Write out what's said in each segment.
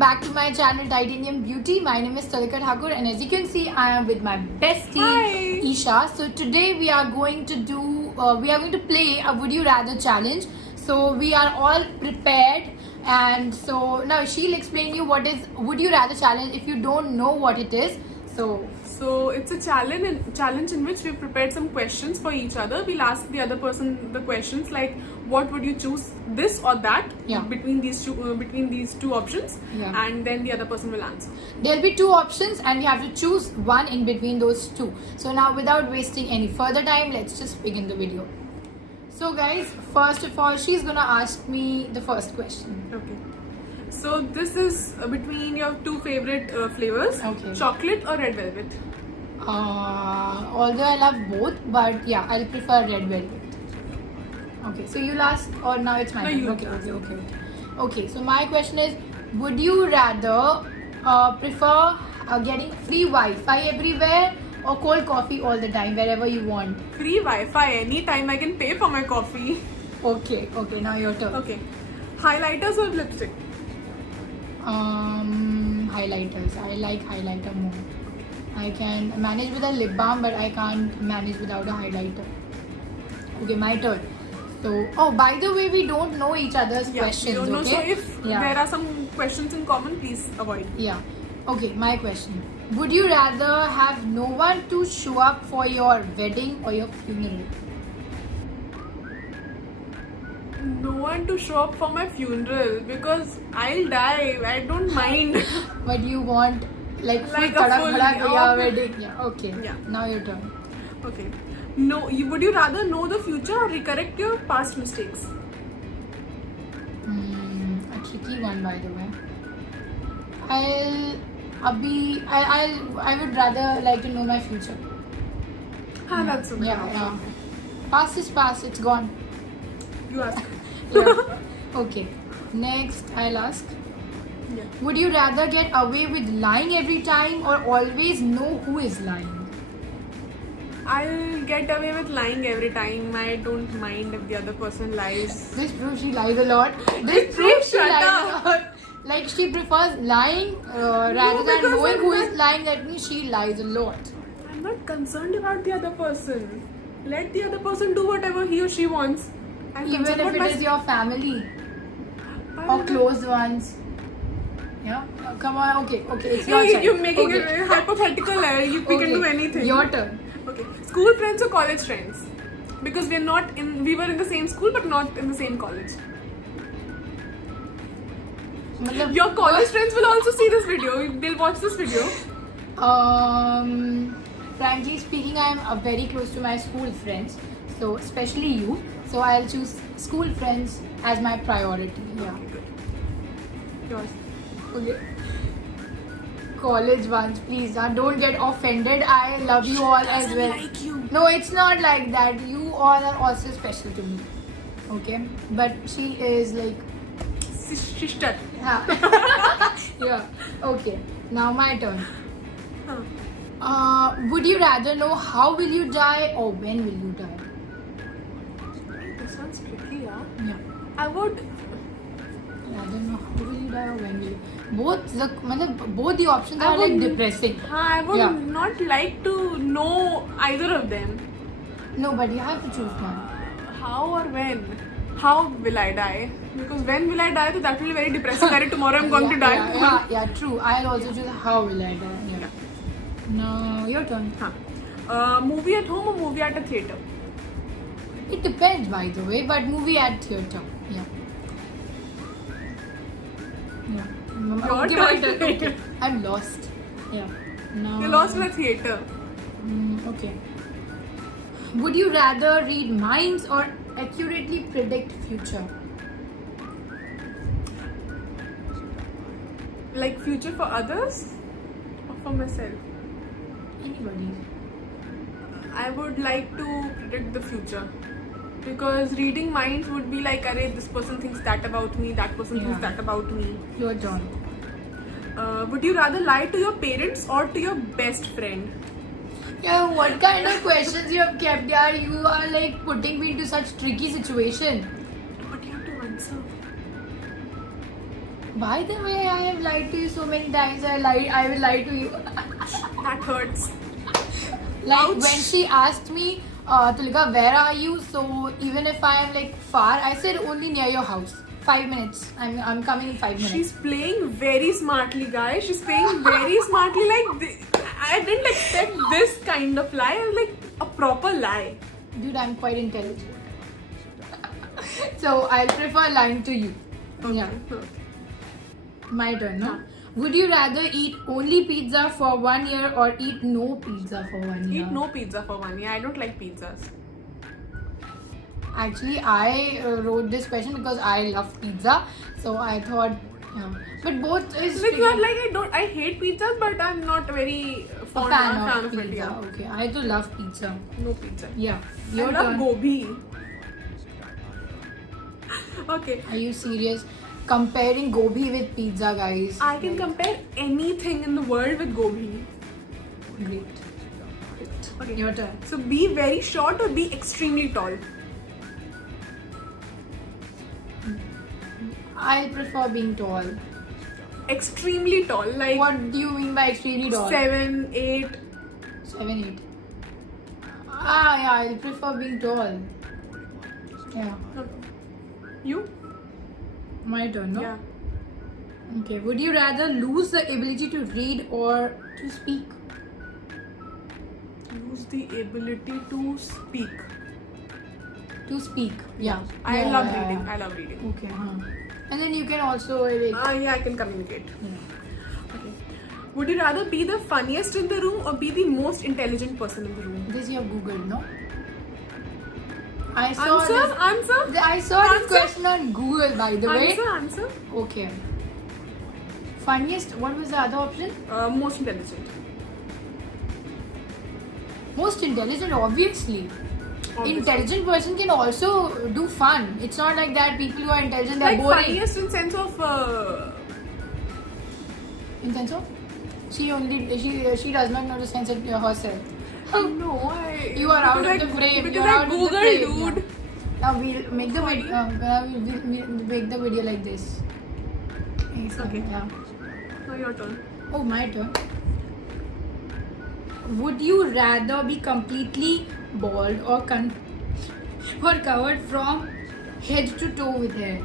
back to my channel Titanium Beauty. My name is Talika Thakur and as you can see I am with my bestie Hi. Isha. So today we are going to play a would you rather challenge. So we are all prepared and so now she'll explain you what is would you rather challenge if you don't know what it is. So it's a challenge in which we've prepared some questions for each other. We'll ask the other person the questions like, what would you choose, this or that, between these two options, and then the other person will answer. There'll be two options and we have to choose one in between those two. So now without wasting any further time, let's just begin the video. So guys, first of all, she's gonna ask me the first question. Okay. So this is between your two favorite flavors, chocolate or red velvet? Although I love both, but yeah, I'll prefer red velvet. Okay, so you'll ask, or now it's my turn. Okay. So my question is, would you rather prefer getting free Wi-Fi everywhere or cold coffee all the time, wherever you want? Free Wi-Fi anytime. I can pay for my coffee. Okay. Now your turn. Okay. Highlighters or lipstick? Highlighters. I like highlighter more. I can manage with a lip balm, but I can't manage without a highlighter. Okay, my turn. So, by the way, we don't know each other's questions. We don't know, okay? so if there are some questions in common, please avoid. Yeah. Okay, my question. Would you rather have no one to show up for your wedding or your funeral? No one to show up for my funeral because I'll die. I don't mind. But you want like full wedding. Yeah. Okay. Yeah. Now your turn. Okay. No. Would you rather know the future or correct your past mistakes? A tricky one, by the way. I would rather like to know my future. That's okay. Yeah. Past is past. It's gone. You ask. Okay. Next, I'll ask. Yeah. Would you rather get away with lying every time or always know who is lying? I'll get away with lying every time. I don't mind if the other person lies. This proves she lies a lot. This proves she lies a lot. Like she prefers lying rather than knowing who is lying. That means she lies a lot. I'm not concerned about the other person. Let the other person do whatever he or she wants. Even if it is your family or close ones. Yeah? Come on, okay. It's your turn. You're making it hypothetical. We can do anything. Your turn. Okay. School friends or college friends? Because we were in the same school but not in the same college. Your college friends will also see this video. They'll watch this video. Frankly speaking, I am very close to my school friends. So especially you. So I'll choose school friends as my priority. Yeah. Okay, good. Yours. Okay. College ones, please. Don't get offended. I love you all as well. Like you. No, it's not like that. You all are also special to me. Okay. But she is like Sister. Yeah. Okay. Now my turn. Would you rather know how will you die or when will you die? This one's tricky, Yeah. I would rather know how will you die or when will you. Both the options are like depressing. I would not like to know either of them. No, but you have to choose one. How or when? How will I die? Because when will I die? So that will be very depressing. That tomorrow I'm going to die. Yeah, true. I'll also choose how will I die. Yeah. Now your turn. Movie at home or movie at a theatre? It depends, by the way, but movie at theatre. Yeah. Your turn. Okay. I'm lost. Yeah. Now. You're lost in a theatre. Okay. Would you rather read minds or accurately predict future? Like future for others or for myself? Anybody. I would like to predict the future. Because reading minds would be like, array, this person thinks that about me, that person thinks that about me. Your turn. Would you rather lie to your parents or to your best friend? Yeah, what kind of questions you have kept, yaar? You are like putting me into such tricky situation. But you have to answer. By the way, I have lied to you so many times. I will lie to you. That hurts. Like Ouch. when she asked me, Tulika, where are you? So even if I am like far, I said only near your house. 5 minutes. I'm coming in 5 minutes. She's playing very smartly, guys. She's playing very smartly. I didn't expect this kind of lie. I was like a proper lie. Dude, I'm quite intelligent. So I'll prefer lying to you. Yeah. My turn, no? Yeah. Would you rather eat only pizza for 1 year or eat no pizza for 1 year? Eat no pizza for 1 year. I don't like pizzas. Actually, I wrote this question because I love pizza. So I thought, yeah. But both is It's not like I hate pizzas, but I'm not very a fond fan of it. pizza. Yeah. Okay, I do love pizza. No pizza. Yeah, I your love turn. gobi. Okay. Are you serious? Comparing gobi with pizza, guys. I can compare anything in the world with gobi. Great. Okay. Your turn. So be very short or be extremely tall. I prefer being tall. Extremely tall, like What do you mean by extremely tall? 7, 8. 7, 8. Yeah, I prefer being tall. Yeah, You? my turn, no? Yeah. Okay, would you rather lose the ability to read or to speak? Lose the ability to speak. To speak, yeah. I Yeah, love yeah, reading. yeah. I love reading. Okay, and then you can also like, Yeah, I can communicate. yeah. Okay. Would you rather be the funniest in the room or be the most intelligent person in the room? This you have Googled, no? I saw Answer. I saw Answer. this question on Google, by the way. Answer. Okay. Funniest. What was the other option? Most intelligent. Most intelligent, obviously. Intelligent person can also do fun. It's not like that people who are intelligent they're Like boring. funniest in sense of. In sense of? She does not know the sense of herself. No, You are out of the frame. Because You are I out of the googled, frame. dude. Now we'll make the video. We'll make the video like this. Okay. Yeah. Now your turn. Oh, my turn. Would you rather be completely bald or covered from head to toe with hair?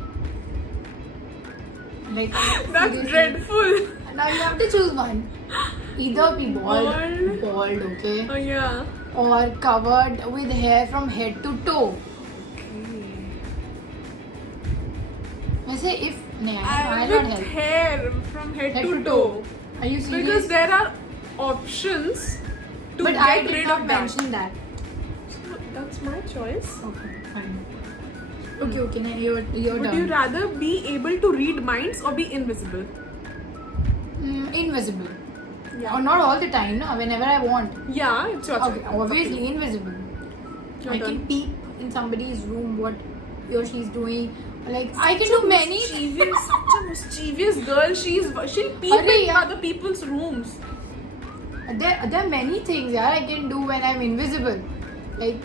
Like That's seriously. dreadful. Now you have to choose one. Either be bald, okay, Oh yeah. or covered with hair from head to toe. वैसे if नहीं I don't With help. hair from head Head to to toe. toe. Are you serious? Because there are options to but get I did rid not of that. mention that. So that's my choice. Okay, fine. Okay, now your Would turn. you rather be able to read minds or be invisible? Invisible. Yeah. Or not all the time, no. Whenever I want. Yeah, it's your Okay, choice. obviously invisible. Your I turn. can peep in somebody's room what he or she's doing. Like I can do many. Such a mischievous girl. She'll peep Arre, in yeah. other people's rooms. There are many things, yeah, I can do when I'm invisible. Like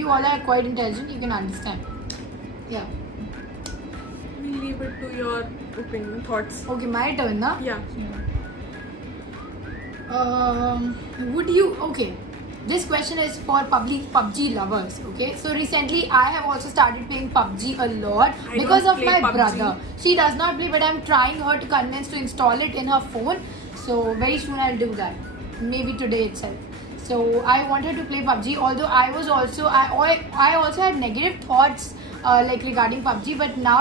you all are quite intelligent. You can understand. Yeah. We'll leave it to your opinion, thoughts. Okay, my turn, na? Yeah. Would you? Okay. This question is for PUBG lovers. Okay. So recently, I have also started playing PUBG a lot I because don't of play my PUBG. brother. She does not play, but I'm trying her to convince to install it in her phone. So very soon I'll do that. Maybe today itself. So I want her to play PUBG. Although I also had negative thoughts like regarding PUBG, but now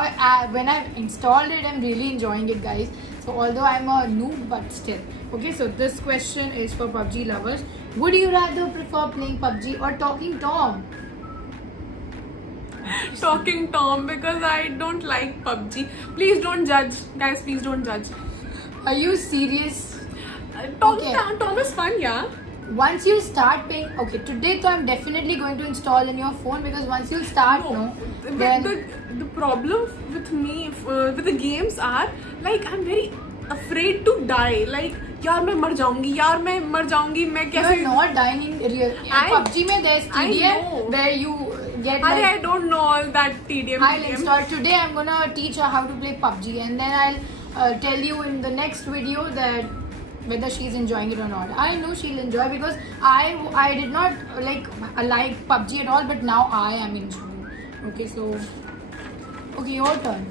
when I've installed it, I'm really enjoying it, guys. So although I'm a noob, but still. Okay, so this question is for PUBG lovers. Would you rather prefer playing PUBG or Talking Tom? Talking Tom, because I don't like PUBG. Please don't judge, guys. Please don't judge. Are you serious? Talking Okay. Tom is fun, yeah. Once you start playing, okay, today so I'm definitely going to install in your phone because once you start, then The problem with me with the games are like I'm very afraid to die. Like यार मैं मर जाऊंगी मैं कैसे you're not dying in real. In I- PUBG में there's I TDM know. where get I don't know all that TDM. I'll install. Today I'm gonna teach her how to play PUBG, and then I'll tell you in the next video that whether she's enjoying it or not. I know she'll enjoy because I did not like PUBG at all, but now I am enjoying. Okay, so your turn.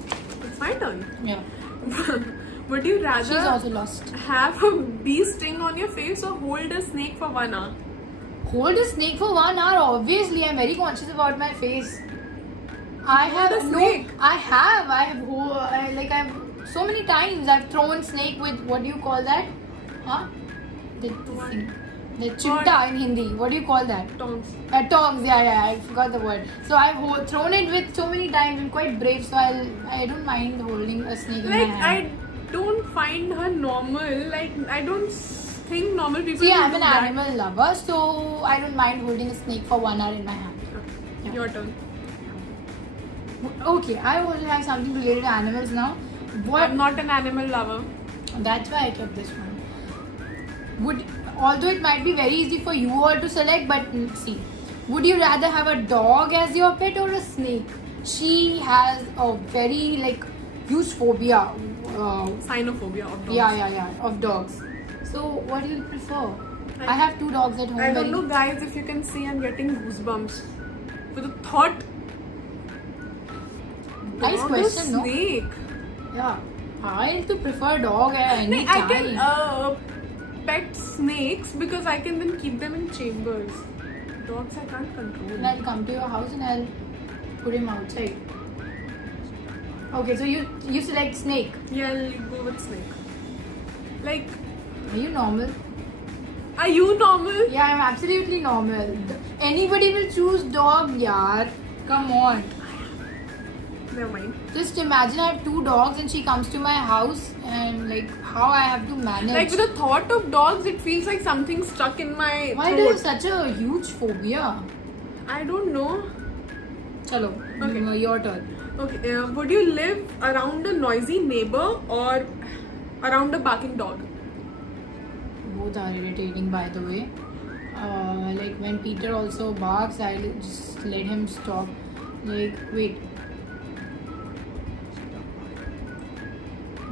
It's my turn. Yeah. Would you rather She's also lost. have a bee sting on your face or hold a snake for 1 hour? Hold a snake for 1 hour. Obviously, I'm very conscious about my face. I Hold a have snake. I've so many times I've thrown snake with, what do you call that? Huh? The chimta in Hindi. What do you call that? Tongs. Tongs. Yeah. I forgot the word. So I've thrown it with so many times. I'm quite brave, so I don't mind holding a snake in my hand. I don't find her normal. Like, I don't think normal people. See, I'm do an that. animal lover, so I don't mind holding a snake for 1 hour in my hand. Okay. Yeah. Your turn. Okay, I also have something related to animals now. I'm not an animal lover. That's why I kept this one. Although it might be very easy for you all to select, but see, would you rather have a dog as your pet or a snake? She has a very huge phobia. Cynophobia of dogs. Yeah, of dogs. So what do you prefer? I have 2 dogs at home. I don't know, guys, if you can see, I'm getting goosebumps with the thought. Nice Dog or question, no? snake. Yeah, I to prefer dog at any I time. can pet snakes because I can then keep them in chambers. Dogs I can't control. And I'll come to your house and I'll put him outside. Okay, so you select snake. Yeah, I'll go with snake. Like, Are you normal? are you normal? Yeah, I'm absolutely normal. Anybody will choose dog, yaar. Come on. Never mind. Just imagine I have 2 dogs and she comes to my house and how I have to manage. Like, with the thought of dogs, it feels like something stuck in my Why do you have throat. such a huge phobia? I don't know. Chalo, Okay. your turn. Okay, would you live around a noisy neighbor or around a barking dog? Both are irritating, by the way. When Peter also barks, I'll just let him stop. Wait.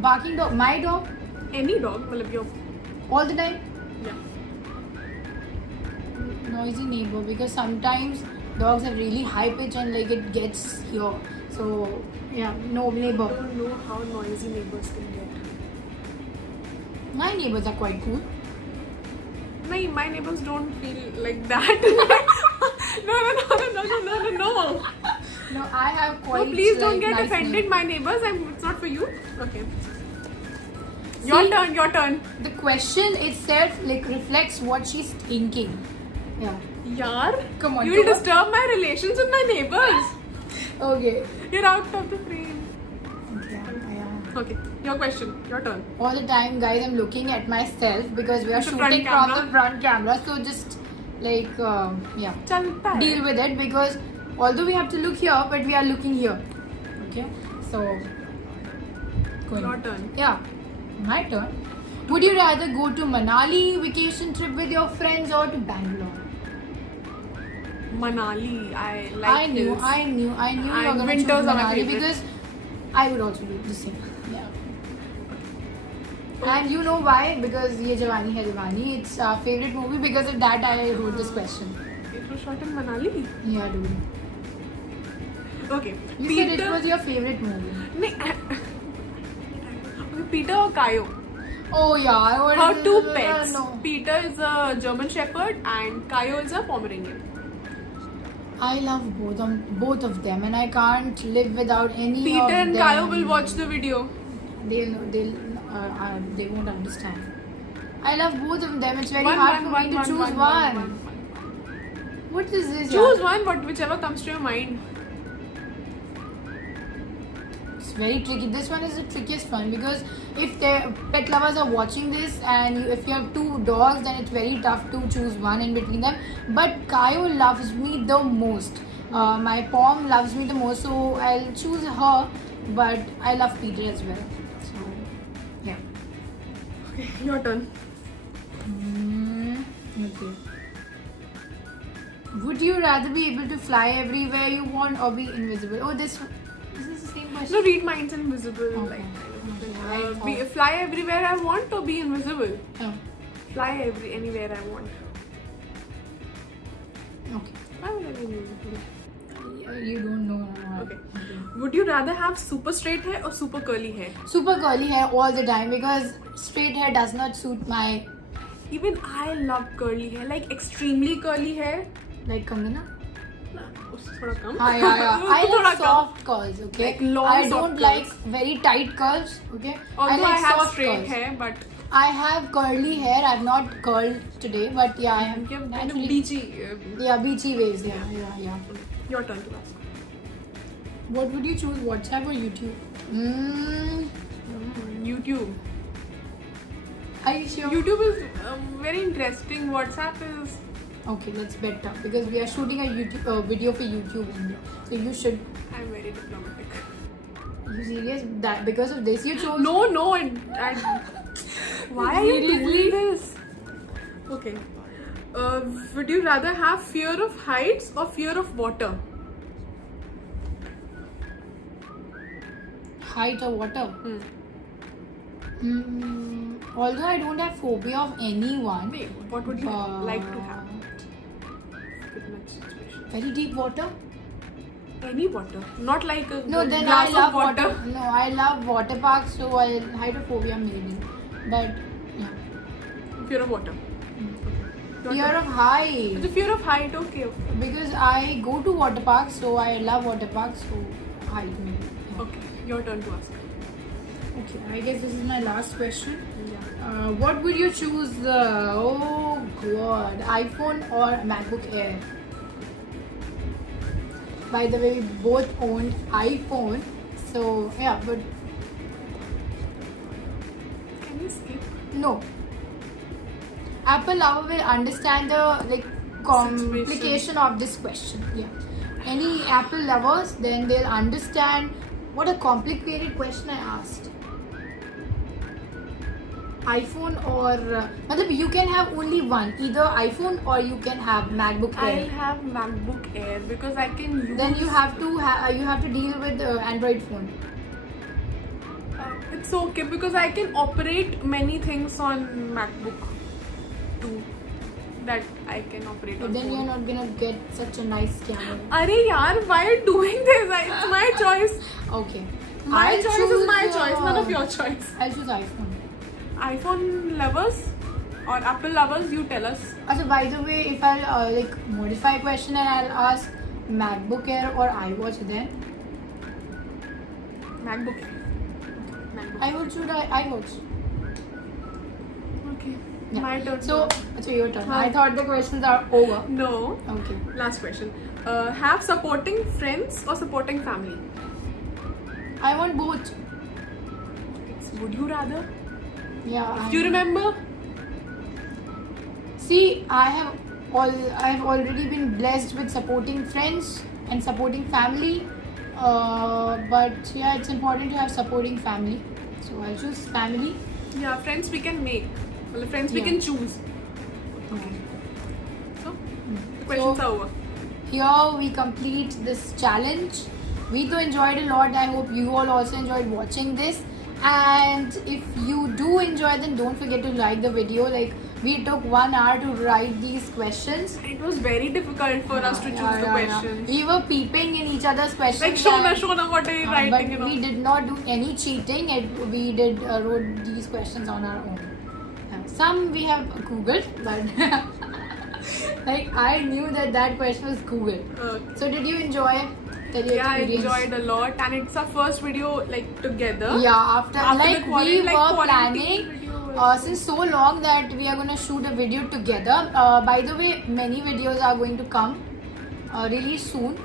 Barking dog, my dog, Any dog, मतलब your all the time. yeah. Noisy neighbor, because sometimes dogs have really high pitch and it gets here. So yeah, no I neighbor. don't know how noisy neighbors can get. My neighbors are quite cool. No, my neighbors don't feel like that. No. No, I have quite. No, please don't get nice offended, neighbors. my neighbors. It's not for you. Okay. See, Your turn. The question itself reflects what she's thinking. Yeah. Yaar, Come on, you will come on. disturb my relations with my neighbors. Okay. You're out of the frame. Yeah. Okay, your question, your turn. All the time, guys, I'm looking at myself because we are It's a front shooting from camera. the front camera. So just yeah, Chalta hai. deal with it because although we have to look here, but we are looking here. Okay. So. Going. Your turn. Yeah, my turn. Would you rather go to Manali vacation trip with your friends or to Bangalore? Manali, I like I knew hills. you were And gonna choose winters are my Manali favorite. because I would also do the same. Yeah. And you know why? Because Ye Jawani Hai Diwani. It's our favorite movie. Because of that, I wrote this question. It was shot in Manali. Yeah, dude. Okay. You said it was your favorite movie. Okay, Peter or Kayo? Oh yeah. What Her is two it? pets. No. Peter is a German Shepherd and Kayo is a Pomeranian. I love both of them, and I can't live without any Peter of and them. Kayo will watch the video. They won't understand. I love both of them. It's very One, hard one, for me to one, choose one, one. one. What is this? Choose yaar? one, but whichever comes to your mind. It's very tricky. This one is the trickiest one because if the pet lovers are watching this and if you have 2 dogs, then it's very tough to choose one in between them. But Kayo loves me the most. My Pom loves me the most, so I'll choose her. But I love Peter as well. So yeah. Okay, your turn. Okay. Would you rather be able to fly everywhere you want or be invisible? Oh, this is the same question. No, read minds invisible. Okay. Fly everywhere I want or be invisible? Oh, Fly anywhere I want. okay. Why would I be invisible? You don't know. Okay. Would you rather have super straight hair or super curly hair? Super curly hair all the time because straight hair does not suit my, Even I love curly hair, like extremely curly hair. like, Kangana. उससे थोड़ा कम. Yeah. I थोड़ा like come. soft curls, okay? Like long, I soft don't like curls. very tight curls, okay? Although I like have soft straight curls. hair, but I have curly hair. I've not curled today, but yeah, I have you have kind of naturally. beachy. Yeah, beachy waves. Yeah. Your turn to ask. What would you choose, WhatsApp or YouTube? YouTube. Are you sure? YouTube is very interesting. WhatsApp is. Okay, let's bet up because we are shooting a YouTube video for YouTube only. So you should. I'm very diplomatic. Are you serious? That because of this you chose? No, I why are you Seriously? doing this? Okay. Would you rather have fear of heights or fear of water? Height or water? Although I don't have phobia of anyone. Wait, what would you like to have? Very deep water? Any water, not like a No, then glass I love of water. No, I love water parks, so I hydrophobia maybe. But yeah, Fear of water. fear of height. The fear of height. Okay. Because I go to water parks, so I love water parks, so height maybe. Yeah. Okay, your turn to ask. Okay, I guess this is my last question. Yeah. What would you choose? Oh God, iPhone or MacBook Air? By the way, we both owned iPhone, so yeah, but Can you skip? no. Apple lover will understand the complication of this question. Yeah, any Apple lovers, then they'll understand what a complicated question I asked. iPhone or matlab you can have only one, either iPhone or you can have MacBook Air. I'll have MacBook Air because I can use. Then you have to deal with Android phone. It's okay because I can operate many things on MacBook too. That I can operate But on. then phone. you're not gonna get such a nice camera. Arey yaar, why are you doing this? It's my choice. Okay. My I'll choice is choose, my choice, none of your choice. I'll choose iPhone. iPhone lovers or Apple lovers, you tell us. Also, by the way, if I'll modify a question and I'll ask MacBook Air or iWatch, then MacBook Air. MacBook. I will choose iWatch. Okay. Yeah. My turn. So your turn. Huh. I thought the questions are over. No. Okay. Last question. Have supporting friends or supporting family? I want both. Would you rather? Yeah. Do you remember? See, I have already been blessed with supporting friends and supporting family. But yeah, it's important to have supporting family. So I'll choose family. Yeah, friends we can make. Well, friends we Yeah. can choose. Okay. So, the questions are over. Here we complete this challenge. We too enjoyed a lot. I hope you all also enjoyed watching this. And if you do enjoy, then don't forget to like the video. Like, we took 1 hour to write these questions. It was very difficult for us to choose the questions. We were peeping in each other's questions. Like, Shona, what are you writing? But You know? we did not do any cheating. We did wrote these questions on our own. Some we have Googled, but like I knew that question was Googled. So did you enjoy the Yeah, I experience? enjoyed a lot, and it's our first video like together. Yeah, after like the we were quarantine planning video. since so long that we are gonna shoot a video together. By the way, many videos are going to come really soon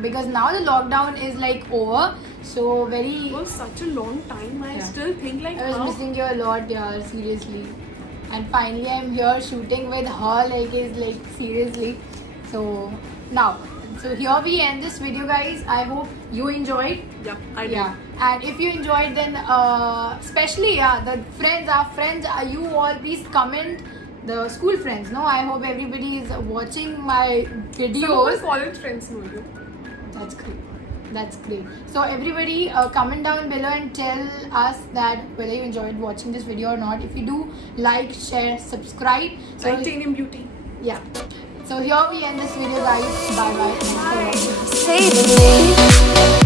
because now the lockdown is like over. So very. It was such a long time. I still think like I was missing you a lot, yeah, seriously. And finally, I'm here shooting with her, like seriously. So now, here we end this video, guys. I hope you enjoyed. Yeah, I did. Yeah, and if you enjoyed, then especially our friends, you all please comment the school friends. No, I hope everybody is watching my videos. Some of my college friends know you. That's great. That's great. So everybody, comment down below and tell us that whether you enjoyed watching this video or not. If you do, like, share, subscribe. So Titanium Beauty. yeah. So here we end this video, guys. Bye bye. Thanks for watching. Save me.